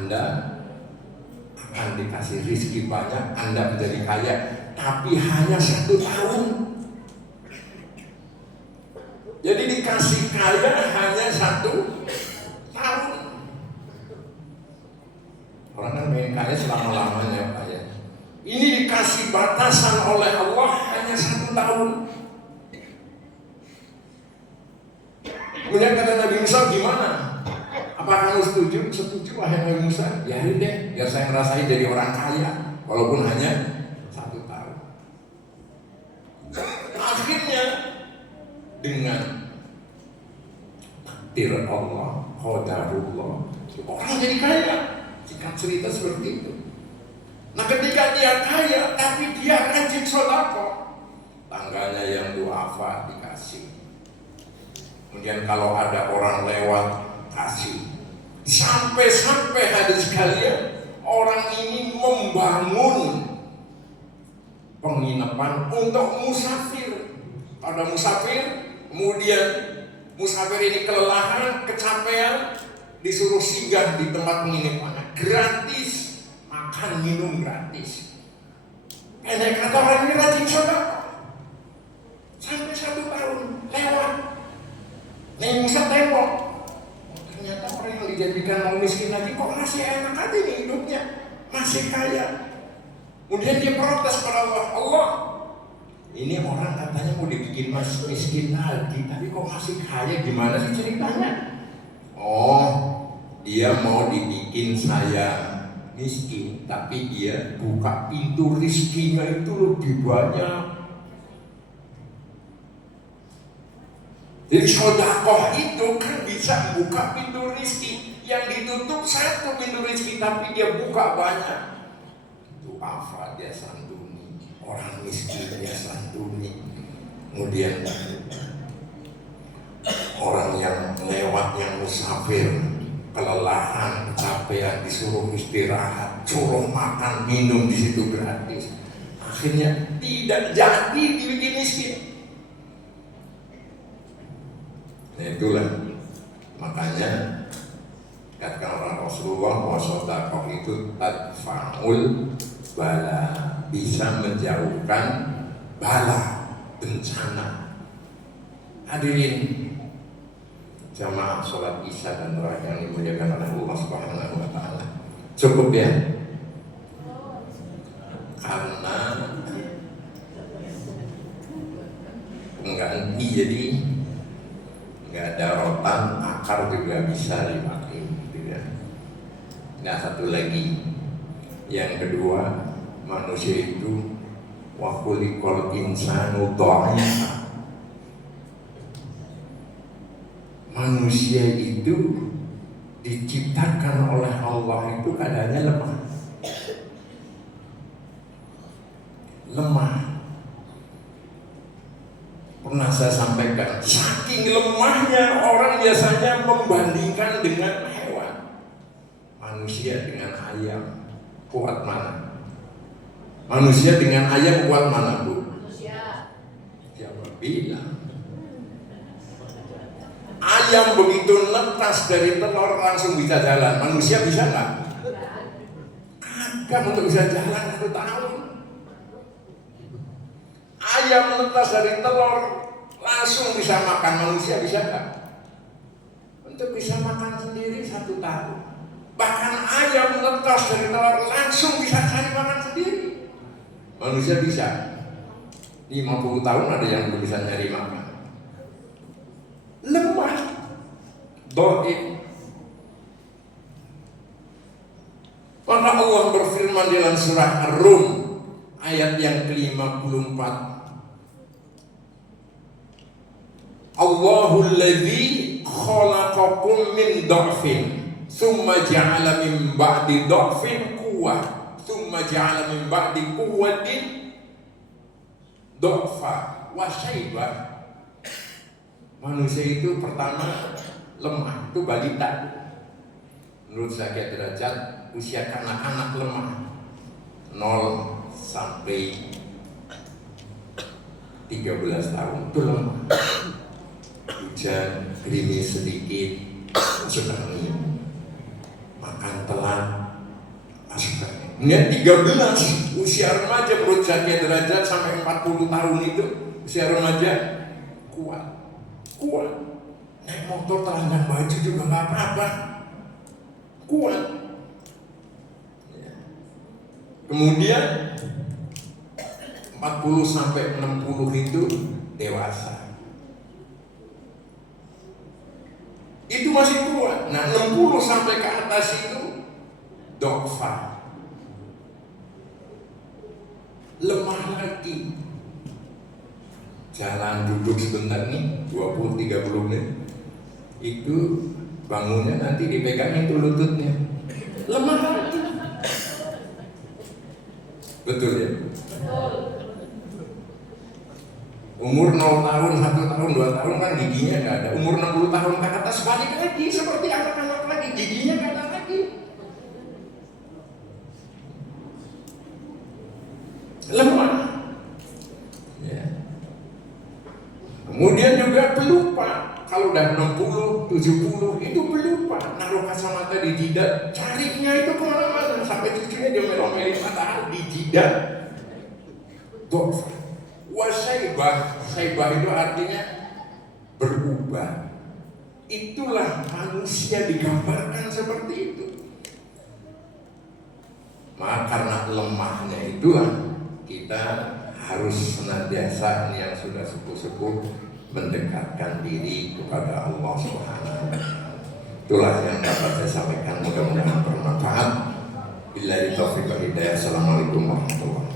Anda akan dikasih rezeki banyak, Anda menjadi kaya, tapi hanya 1 tahun. Jadi dikasih kaya hanya 1 tahun. Orang kan pengen kaya selama-lamanya Pak ya. Ini dikasih batasan oleh Allah hanya 1 tahun. Kemudian kata Nabi Musa, gimana? Apa kamu setuju? Setuju wahai Nabi Musa. Biarin deh, biar saya ngerasain jadi orang kaya, walaupun hanya 1 tahun. Akhirnya dengan takdir Allah, qadarullah, orang jadi kaya. Jika cerita seperti itu. Nah ketika dia kaya, tapi dia rajin sedekah, tangganya yang duafa dikasih. Kemudian kalau ada orang lewat, kasih. Sampai hadis sekalian, orang ini membangun penginapan untuk musafir. Ada musafir, kemudian musafir ini kelelahan, kecapean, disuruh singgah di tempat penginapan, gratis, makan minum gratis. Pendek kata orang ini rajin sedekah. Sampai 1 tahun lewat, Nabi Musa tengok, ternyata orang yang dijadikan mau miskin lagi kok masih enak aja nih hidupnya, masih kaya. Kemudian dia protes kepada Allah, Allah, ini orang katanya mau dibikin miskin lagi, tapi kok masih kaya, gimana sih ceritanya? Oh, dia mau dibikin saya miskin, tapi dia buka pintu rizkinya itu lebih banyak. Jadi sedekah itu kan bisa buka pintu rizki. Yang ditutup 1 pintu rizki, tapi dia buka banyak. Itu apa? Dia santuni orang miskin, dia santuni. Kemudian orang yang lewat, yang musafir, kelelahan, kecapean, disuruh istirahat, suruh makan minum di situ gratis. Akhirnya tidak jadi dibikin miskin. Nah itulah makanya katakan orang Rasulullah bahwa sedekah itu tadfa'ul bala, bisa menjauhkan bala, bencana. Hadirin jamaah sholat isya dan tarawih yang dimuliakan oleh Allah Subhanahu wa taala. Cukup ya? Karena pengganti jadi nggak ada rotan, akar juga bisa dipakai gitu ya. Nah satu lagi, yang kedua, manusia itu wa khuliqal insanu dha'ifa. Manusia itu diciptakan oleh Allah itu keadaannya lemah. Lemah. Pernah saya sampaikan, saking lemahnya orang biasanya membandingkan dengan hewan. Manusia dengan ayam kuat mana? Manusia dengan ayam kuat mana, Bu? Manusia. Jawab bilang. Ayam begitu netas dari telur langsung bisa jalan. Manusia bisa nggak? Kagak, untuk bisa jalan 1 tahun. Ayam netas dari telur langsung bisa makan, manusia bisa nggak? Untuk bisa makan sendiri 1 tahun. Bahkan ayam netas dari telur langsung bisa cari makan sendiri. Manusia bisa 50 tahun ada yang belum bisa nyari makan. Lemah, dhaif. Maka Allah berfirman dalam surah Ar-Rum ayat yang ke-54. Allahul ladzi khalaqakum min dha'fin tsumma ja'ala min ba'di dha'fin quwwah tsumma ja'ala min ba'di quwwatin dha'fa wa syaibah. Manusia itu pertama lemah, itu balita. Menurut Zakiat Derajat, usia kanak-kanak lemah 0 sampai 13 tahun itu lemah. Hujan, gerimis sedikit, sudah makan telat, Ini 13 usia remaja menurut Zakia Derajat sampai 40 tahun itu usia remaja kuat. Naik motor telanjang baju juga nggak apa-apa, kuat. Kemudian 40 sampai 60 itu dewasa, itu masih kuat. Nah 60 sampai ke atas itu dokfa, lemah lagi. Jalan duduk sebentar nih 20-30 menit itu bangunnya nanti dipegangin tuh lututnya, lemah lagi. Betul ya? Umur 0 tahun, 1 tahun, 2 tahun kan giginya nggak ada. Umur 60 tahun ke atas balik lagi seperti anak-anak lagi, giginya nggak ada lagi. Lemah. Ya. Kemudian juga pelupa. Kalau udah 60, 70 itu pelupa. Naruh kacamata di jidat, carinya itu kemana-mana. Sampai cucunya dia melomeli matahari di jidat. Saibah itu artinya berubah. Itulah manusia digambarkan seperti itu. Maka karena lemahnya itulah kita harus senantiasa yang sudah sepuh-sepuh mendekatkan diri kepada Allah Subhanahu wa Ta'ala. Itulah yang dapat saya sampaikan, mudah-mudahan bermanfaat. Billahi taufiq wal hidayah. Assalamualaikum warahmatullahi wabarakatuh.